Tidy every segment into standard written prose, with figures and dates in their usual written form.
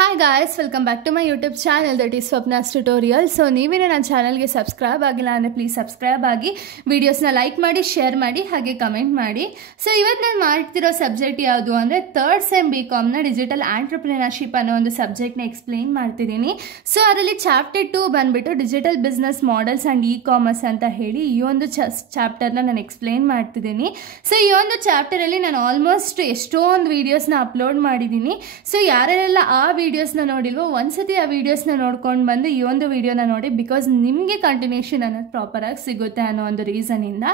Hi guys, welcome back to my YouTube channel that is Swapna's Tutorial. So ನೀವೇನೇ ನನ್ನ ಚಾನಲ್ಗೆ subscribe ಆಗಿಲ್ಲ ಅಂದರೆ ಪ್ಲೀಸ್ ಸಬ್ಸ್ಕ್ರೈಬ್ ಆಗಿ ವಿಡಿಯೋಸ್ನ ಲೈಕ್ ಮಾಡಿ ಶೇರ್ ಮಾಡಿ ಹಾಗೆ ಕಮೆಂಟ್ ಮಾಡಿ. ಸೊ ಇವತ್ತು ನಾನು ಮಾಡ್ತಿರೋ ಸಬ್ಜೆಕ್ಟ್ ಯಾವುದು ಅಂದರೆ ಥರ್ಡ್ ಸೆಮ್ BComನ ಡಿಜಿಟಲ್ ಆಂಟ್ರಪ್ರಿನರ್ಶಿಪ್ ಅನ್ನೋ ಒಂದು ಸಬ್ಜೆಕ್ಟ್ನ ಎಕ್ಸ್ಪ್ಲೇನ್ ಮಾಡ್ತಿದ್ದೀನಿ. ಸೊ ಅದರಲ್ಲಿ ಚಾಪ್ಟರ್ 2 ಬಂದುಬಿಟ್ಟು digital business models and commerce ಅಂತ ಹೇಳಿ ಈ ಒಂದು ಚಾಪ್ಟರ್ನ ನಾನು ಎಕ್ಸ್ಪ್ಲೇನ್ ಮಾಡ್ತಿದ್ದೀನಿ. ಸೊ ಈ ಒಂದು ಚಾಪ್ಟರಲ್ಲಿ ನಾನು ಆಲ್ಮೋಸ್ಟ್ ಎಷ್ಟೊಂದು ವೀಡಿಯೋಸ್ನ ಅಪ್ಲೋಡ್ ಮಾಡಿದ್ದೀನಿ. ಸೊ ಯಾರೆಲ್ಲ ಆ ವಿಡಿಯೋಸ್ನ ನೋಡಿಲ್ವೋ ಒಂದ್ಸತಿ ಆ ವಿಡಿಯೋಸ್ನ ನೋಡ್ಕೊಂಡು ಬಂದು ಈ ಒಂದು ವಿಡಿಯೋನ ನೋಡಿ, ಬಿಕಾಸ್ ನಿಮಗೆ ಕಂಟಿನ್ಯೂಷನ್ ಅನ್ನೋದು ಪ್ರಾಪರಾಗಿ ಸಿಗುತ್ತೆ ಅನ್ನೋ ಒಂದು ರೀಸನಿಂದ.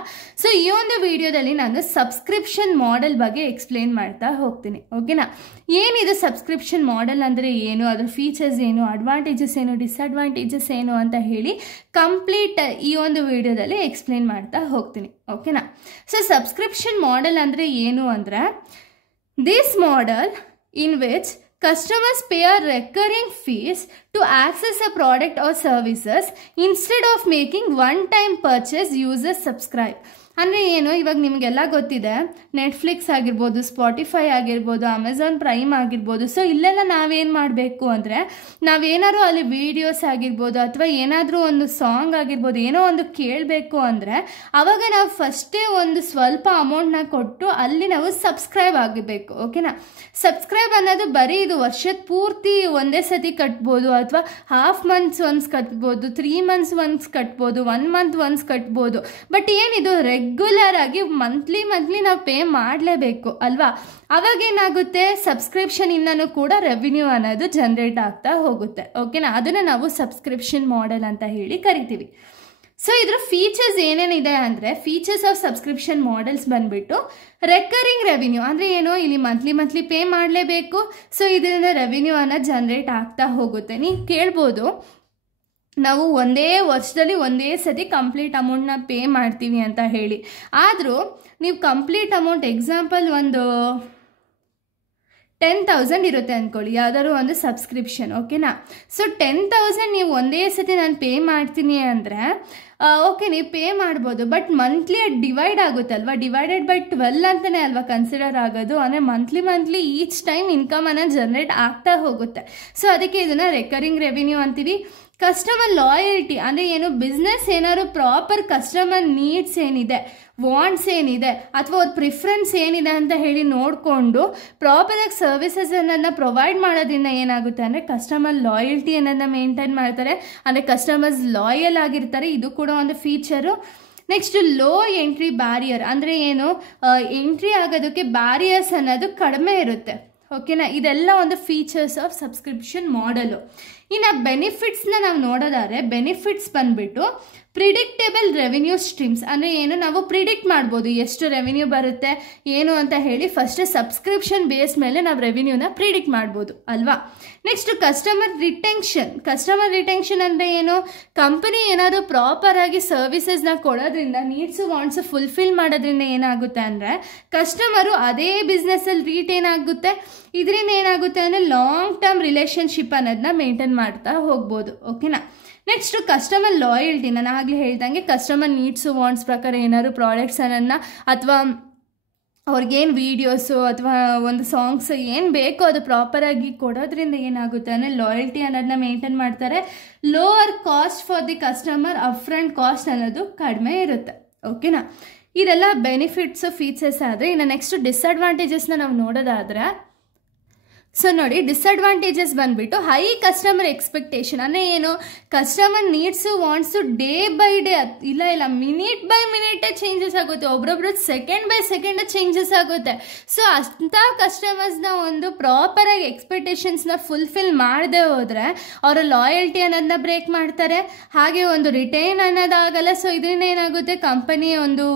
ಸೊ ಈ ಒಂದು ವಿಡಿಯೋದಲ್ಲಿ ನಾನು ಸಬ್ಸ್ಕ್ರಿಪ್ಷನ್ ಮಾಡೆಲ್ ಬಗ್ಗೆ ಎಕ್ಸ್ಪ್ಲೇನ್ ಮಾಡ್ತಾ ಹೋಗ್ತೀನಿ. ಓಕೆನಾ? ಏನಿದು ಸಬ್ಸ್ಕ್ರಿಪ್ಷನ್ ಮಾಡೆಲ್ ಅಂದರೆ ಏನು, ಅದರ ಫೀಚರ್ಸ್ ಏನು, ಅಡ್ವಾಂಟೇಜಸ್ ಏನು, ಡಿಸ್ಅಡ್ವಾಂಟೇಜಸ್ ಏನು ಅಂತ ಹೇಳಿ ಕಂಪ್ಲೀಟ್ ಈ ಒಂದು ವಿಡಿಯೋದಲ್ಲಿ ಎಕ್ಸ್ಪ್ಲೇನ್ ಮಾಡ್ತಾ ಹೋಗ್ತೀನಿ. ಓಕೆನಾ? ಸೊ ಸಬ್ಸ್ಕ್ರಿಪ್ಷನ್ ಮಾಡೆಲ್ ಅಂದರೆ ಏನು ಅಂದರೆ this model in which customers pay a recurring fees to access a product or services instead of making one-time purchase. Users subscribe ಅಂದರೆ ಏನು, ಇವಾಗ ನಿಮಗೆಲ್ಲ ಗೊತ್ತಿದೆ, ನೆಟ್ಫ್ಲಿಕ್ಸ್ ಆಗಿರ್ಬೋದು, ಸ್ಪಾಟಿಫೈ ಆಗಿರ್ಬೋದು, ಅಮೆಝಾನ್ ಪ್ರೈಮ್ ಆಗಿರ್ಬೋದು. ಸೊ ಇಲ್ಲೆಲ್ಲ ನಾವೇನು ಮಾಡಬೇಕು ಅಂದರೆ ನಾವೇನಾದ್ರು ಅಲ್ಲಿ ವೀಡಿಯೋಸ್ ಆಗಿರ್ಬೋದು ಅಥವಾ ಏನಾದರೂ ಒಂದು ಸಾಂಗ್ ಆಗಿರ್ಬೋದು ಏನೋ ಒಂದು ಕೇಳಬೇಕು ಅಂದರೆ ಆವಾಗ ನಾವು ಫಸ್ಟೇ ಒಂದು ಸ್ವಲ್ಪ ಅಮೌಂಟ್ನ ಕೊಟ್ಟು ಅಲ್ಲಿ ನಾವು ಸಬ್ಸ್ಕ್ರೈಬ್ ಆಗಬೇಕು. ಓಕೆನಾ? ಸಬ್ಸ್ಕ್ರೈಬ್ ಅನ್ನೋದು ಬರೀ ಇದು ವರ್ಷದ ಪೂರ್ತಿ ಒಂದೇ ಸತಿ ಕಟ್ಬೋದು ಅಥವಾ ಹಾಫ್ ಮಂತ್ಸ್ ಒನ್ಸ್ ಕಟ್ಬೋದು, 3 months ಒನ್ಸ್ ಕಟ್ಬೋದು, 1 month ಒನ್ಸ್ ಕಟ್ಬೋದು. ಬಟ್ ಏನಿದು ರೆಗ್ಯುಲರ್ ಆಗಿ ಮಂತ್ಲಿ ನಾವು ಪೇ ಮಾಡಲೇಬೇಕು ಅಲ್ವಾ? ಅವಾಗೇನಾಗುತ್ತೆ, ಸಬ್ಸ್ಕ್ರಿಪ್ಷನ್ ಇಂದನೂ ಕೂಡ ರೆವಿನ್ಯೂ ಅನ್ನೋದು ಜನರೇಟ್ ಆಗ್ತಾ ಹೋಗುತ್ತೆ. ಓಕೆನಾ? ಅದನ್ನು ನಾವು ಸಬ್ಸ್ಕ್ರಿಪ್ಷನ್ ಮಾಡೆಲ್ ಅಂತ ಹೇಳಿ ಕರಿತೀವಿ. ಸೊ ಇದರ ಫೀಚರ್ಸ್ ಏನೇನಿದೆ ಅಂದರೆ, ಫೀಚರ್ಸ್ ಆಫ್ ಸಬ್ಸ್ಕ್ರಿಪ್ಷನ್ ಮಾಡೆಲ್ಸ್ ಬಂದ್ಬಿಟ್ಟು ರೆಕರಿಂಗ್ ರೆವಿನ್ಯೂ ಅಂದರೆ ಏನು, ಇಲ್ಲಿ ಮಂತ್ಲಿ ಪೇ ಮಾಡಲೇಬೇಕು. ಸೊ ಇದರಿಂದ ರೆವಿನ್ಯೂ ಅನ್ನೋದು ಜನರೇಟ್ ಆಗ್ತಾ ಹೋಗುತ್ತೆ. ನೀವು ಕೇಳ್ಬೋದು, ನಾವು ಒಂದೇ ವರ್ಷದಲ್ಲಿ ಒಂದೇ ಸತಿ ಕಂಪ್ಲೀಟ್ ಅಮೌಂಟ್ನ ಪೇ ಮಾಡ್ತೀವಿ ಅಂತ ಹೇಳಿ. ಆದರೂ ನೀವು ಕಂಪ್ಲೀಟ್ ಅಮೌಂಟ್ ಎಕ್ಸಾಂಪಲ್ ಒಂದು 10,000 ಇರುತ್ತೆ ಅಂದ್ಕೊಳ್ಳಿ, ಯಾವ್ದಾದ್ರು ಒಂದು ಸಬ್ಸ್ಕ್ರಿಪ್ಷನ್. ಓಕೆನಾ? ಸೊ 10,000 ನೀವು ಒಂದೇ ಸತಿ ನಾನು ಪೇ ಮಾಡ್ತೀನಿ ಅಂದರೆ ಓಕೆ, ನೀವು ಪೇ ಮಾಡ್ಬೋದು. ಬಟ್ ಮಂತ್ಲಿ ಅದು ಡಿವೈಡ್ ಆಗುತ್ತಲ್ವ, ಡಿವೈಡೆಡ್ ಬೈ 12 ಅಂತಲೇ ಅಲ್ವಾ ಕನ್ಸಿಡರ್ ಆಗೋದು. ಅಂದರೆ ಮಂತ್ಲಿ ಈಚ್ ಟೈಮ್ ಇನ್ಕಮ್ ಅನ್ನೋದು ಜನರೇಟ್ ಆಗ್ತಾ ಹೋಗುತ್ತೆ. ಸೊ ಅದಕ್ಕೆ ಇದನ್ನು ರೆಕರಿಂಗ್ ರೆವಿನ್ಯೂ ಅಂತೀವಿ. ಕಸ್ಟಮರ್ ಲಾಯಲ್ಟಿ ಅಂದರೆ ಏನು, ಬಿಸ್ನೆಸ್ ಏನಾದ್ರು ಪ್ರಾಪರ್ ಕಸ್ಟಮರ್ ನೀಡ್ಸ್ ಏನಿದೆ, ವಾಂಟ್ಸ್ ಏನಿದೆ ಅಥವಾ ಅವ್ರ ಪ್ರಿಫರೆನ್ಸ್ ಏನಿದೆ ಅಂತ ಹೇಳಿ ನೋಡಿಕೊಂಡು ಪ್ರಾಪರಾಗಿ ಸರ್ವಿಸಸ್ ಅನ್ನೋದನ್ನ ಪ್ರೊವೈಡ್ ಮಾಡೋದ್ರಿಂದ ಏನಾಗುತ್ತೆ ಅಂದರೆ ಕಸ್ಟಮರ್ ಲಾಯಲ್ಟಿ ಅನ್ನೋದನ್ನ ಮೇಂಟೈನ್ ಮಾಡ್ತಾರೆ. ಅಂದರೆ ಕಸ್ಟಮರ್ಸ್ ಲಾಯಲ್ ಆಗಿರ್ತಾರೆ. ಇದು ಕೂಡ ಒಂದು feature. Next low entry barrier ಅಂದರೆ ಏನು, ಎಂಟ್ರಿ ಆಗೋದಕ್ಕೆ ಬ್ಯಾರಿಯರ್ಸ್ ಅನ್ನೋದು ಕಡಿಮೆ ಇರುತ್ತೆ. ಓಕೆನಾ? ಇದೆಲ್ಲ ಒಂದು ಫೀಚರ್ಸ್ ಆಫ್ ಸಬ್ಸ್ಕ್ರಿಪ್ಷನ್ ಮಾಡೆಲು. ಇನ್ನು ಬೆನಿಫಿಟ್ಸ್ನ ನಾವು ನೋಡೋದಾದ್ರೆ, ಬೆನಿಫಿಟ್ಸ್ ಬಂದ್ಬಿಟ್ಟು ಪ್ರಿಡಿಕ್ಟೇಬಲ್ ರೆವಿನ್ಯೂ ಸ್ಟ್ರೀಮ್ಸ್ ಅಂದರೆ ಏನು, ನಾವು ಪ್ರಿಡಿಕ್ಟ್ ಮಾಡ್ಬೋದು ಎಷ್ಟು ರೆವಿನ್ಯೂ ಬರುತ್ತೆ ಏನು ಅಂತ ಹೇಳಿ. ಫಸ್ಟ್ ಸಬ್ಸ್ಕ್ರಿಪ್ಷನ್ ಬೇಸ್ ಮೇಲೆ ನಾವು ರೆವಿನ್ಯೂನ ಪ್ರಿಡಿಕ್ಟ್ ಮಾಡ್ಬೋದು ಅಲ್ವಾ? ನೆಕ್ಸ್ಟ್ ಕಸ್ಟಮರ್ ರಿಟೆನ್ಷನ್ ಅಂದರೆ ಏನು, ಕಂಪನಿ ಏನಾದರೂ ಪ್ರಾಪರಾಗಿ ಸರ್ವಿಸಸ್ನ ಕೊಡೋದ್ರಿಂದ, ನೀಡ್ಸು ವಾಂಟ್ಸು ಫುಲ್ಫಿಲ್ ಮಾಡೋದ್ರಿಂದ ಏನಾಗುತ್ತೆ ಅಂದರೆ ಕಸ್ಟಮರು ಅದೇ ಬಿಸ್ನೆಸ್ಸಲ್ಲಿ ರಿಟೇನ್ ಆಗುತ್ತೆ. ಇದರಿಂದ ಏನಾಗುತ್ತೆ ಅಂದರೆ ಲಾಂಗ್ ಟರ್ಮ್ ರಿಲೇಷನ್ಶಿಪ್ ಅನ್ನೋದನ್ನ ಮೇಂಟೈನ್ ಮಾಡ್ತಾ ಹೋಗ್ಬೋದು. ಓಕೆನಾ? Next customer loyalty. ನಾನು ಆಗಲೇ ಹೇಳ್ದಂಗೆ ಕಸ್ಟಮರ್ ನೀಡ್ಸು ವಾಂಟ್ಸ್ ಪ್ರಕಾರ ಏನಾದ್ರು ಪ್ರಾಡಕ್ಟ್ಸ್ ಅನ್ನೋದನ್ನ ಅಥವಾ ಅವ್ರಿಗೇನು ವೀಡಿಯೋಸು ಅಥವಾ ಒಂದು ಸಾಂಗ್ಸ್ ಏನು ಬೇಕೋ ಅದು ಪ್ರಾಪರಾಗಿ ಕೊಡೋದ್ರಿಂದ ಏನಾಗುತ್ತೆ ಅಂದರೆ ಲಾಯಲ್ಟಿ ಅನ್ನೋದನ್ನ ಮೇಂಟೈನ್ ಮಾಡ್ತಾರೆ. Lower cost for the customer, upfront cost ಅನ್ನೋದು ಕಡಿಮೆ ಇರುತ್ತೆ. ಓಕೆನಾ? ಇದೆಲ್ಲ ಬೆನಿಫಿಟ್ಸು ಫೀಚರ್ಸ್ ಆದರೆ, ಇನ್ನು ನೆಕ್ಸ್ಟ್ ಡಿಸ್ಅಡ್ವಾಂಟೇಜಸ್ನ ನಾವು ನೋಡೋದಾದರೆ, ಸೊ ನೋಡಿ, ಡಿಸ್ಅಡ್ವಾಂಟೇಜಸ್ ಬಂದುಬಿಟ್ಟು ಹೈ ಕಸ್ಟಮರ್ ಎಕ್ಸ್ಪೆಕ್ಟೇಷನ್ ಅಂದರೆ ಏನು, customer needs wants day by day ಇಲ್ಲ ಮಿನಿಟ್ ಬೈ ಮಿನಿಟೇ ಚೇಂಜಸ್ ಆಗುತ್ತೆ, ಒಬ್ರೊಬ್ರು ಸೆಕೆಂಡ್ ಬೈ ಸೆಕೆಂಡ್ ಚೇಂಜಸ್ ಆಗುತ್ತೆ. ಸೊ ಅಂಥ ಕಸ್ಟಮರ್ಸ್ನ ಒಂದು ಪ್ರಾಪರಾಗಿ ಎಕ್ಸ್ಪೆಕ್ಟೇಷನ್ಸ್ನ ಫುಲ್ಫಿಲ್ ಮಾಡದೆ ಹೋದರೆ ಅವರ ಲಾಯಲ್ಟಿ ಅನ್ನೋದನ್ನ ಬ್ರೇಕ್ ಮಾಡ್ತಾರೆ, ಹಾಗೆ ಒಂದು ರಿಟೈನ್ ಅನ್ನೋದಾಗಲ್ಲ. ಸೊ ಇದರಿಂದ ಏನಾಗುತ್ತೆ, ಕಂಪನಿ ಒಂದು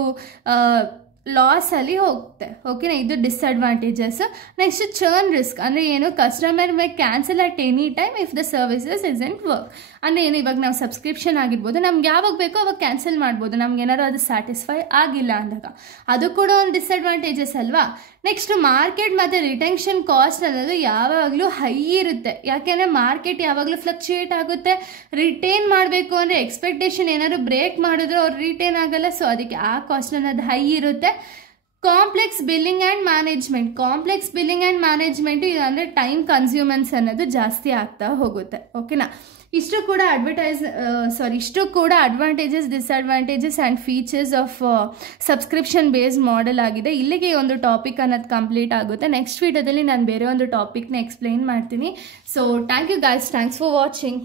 ಲಾಸಲ್ಲಿ ಹೋಗುತ್ತೆ. ಓಕೆನಾ? ಇದು ಡಿಸ್ಅಡ್ವಾಂಟೇಜಸ್. ನೆಕ್ಸ್ಟ್ ಚರ್ನ್ ರಿಸ್ಕ್ ಅಂದರೆ ಏನು, customer May cancel at any time if the services isn't work. ಅಂದರೆ ಏನು, ಇವಾಗ ನಾವು ಸಬ್ಸ್ಕ್ರಿಪ್ಷನ್ ಆಗಿರ್ಬೋದು, ನಮ್ಗೆ ಯಾವಾಗ ಬೇಕೋ ಅವಾಗ ಕ್ಯಾನ್ಸಲ್ ಮಾಡ್ಬೋದು, ನಮ್ಗೆ ಏನಾದ್ರು ಅದು ಸ್ಯಾಟಿಸ್ಫೈ ಆಗಿಲ್ಲ ಅಂದಾಗ. ಅದು ಕೂಡ ಒಂದು ಡಿಸ್ಅಡ್ವಾಂಟೇಜಸ್ ಅಲ್ವಾ? ನೆಕ್ಸ್ಟ್ ಮಾರ್ಕೆಟ್ ಮತ್ತು ರಿಟೆನ್ಷನ್ ಕಾಸ್ಟ್ ಅನ್ನೋದು ಯಾವಾಗಲೂ ಹೈ ಇರುತ್ತೆ. ಯಾಕೆಂದರೆ ಮಾರ್ಕೆಟ್ ಯಾವಾಗಲೂ ಫ್ಲಕ್ಚುಯೇಟ್ ಆಗುತ್ತೆ. ರಿಟೇನ್ ಮಾಡಬೇಕು ಅಂದರೆ ಎಕ್ಸ್ಪೆಕ್ಟೇಷನ್ ಏನಾದ್ರು ಬ್ರೇಕ್ ಮಾಡಿದ್ರು ಅವ್ರು ರಿಟೇನ್ ಆಗಲ್ಲ. ಸೊ ಅದಕ್ಕೆ ಆ ಕಾಸ್ಟ್ ಅನ್ನೋದು ಹೈ ಇರುತ್ತೆ. ಕಾಂಪ್ಲೆಕ್ಸ್ ಬಿಲ್ಲಿಂಗ್ ಆ್ಯಂಡ್ ಮ್ಯಾನೇಜ್ಮೆಂಟ್ ಅಂದರೆ ಟೈಮ್ ಕನ್ಸ್ಯೂಮೆನ್ಸ್ ಅನ್ನೋದು ಜಾಸ್ತಿ ಆಗ್ತಾ ಹೋಗುತ್ತೆ. ಓಕೆನಾ? ಇಷ್ಟು ಕೂಡ advantages, disadvantages and features of subscription based model ಆಗಿದೆ. ಇಲ್ಲಿಗೆ ಒಂದು ಟಾಪಿಕ್ ಅನ್ನೋದು ಕಂಪ್ಲೀಟ್ ಆಗುತ್ತೆ. ನೆಕ್ಸ್ಟ್ ವಿಡಿಯೋದಲ್ಲಿ ನಾನು ಬೇರೆ ಒಂದು ಟಾಪಿಕ್ನ ಎಕ್ಸ್ಪ್ಲೈನ್ ಮಾಡ್ತೀನಿ. So thank you guys, thanks for watching.